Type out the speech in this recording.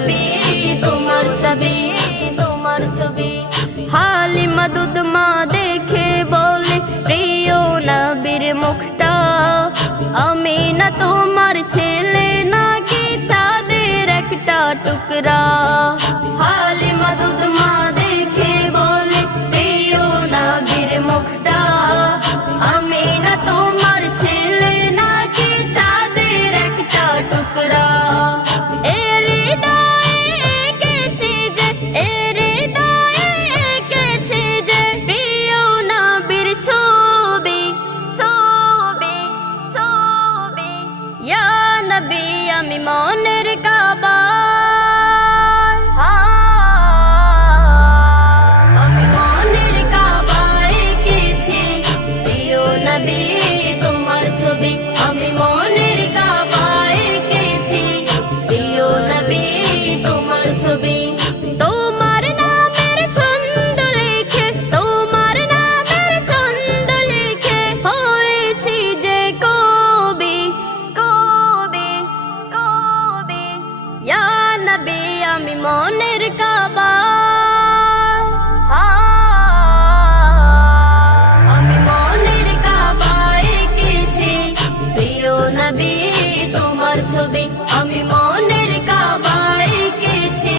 নবী তোমার ছবি হালিমা দুধ মা দেখে বলে প্রিয় নবীর মুখটা আমিনা তোমার ছেলে নাকি চাঁদের একটা টুকরা হালিমা দুধ মা দেখে বলে প্রিয় নবীর মুখটা আমিনা তোমার ছেলে নাকি চাঁদের একটা টুকরা আমি মনের কাবায় আমি মনের কাবায় এঁকেছি প্রিয় নবী তোমার ছবি আমি মনের কাবায় এঁকেছি প্রিয় নবী তোমার ছবি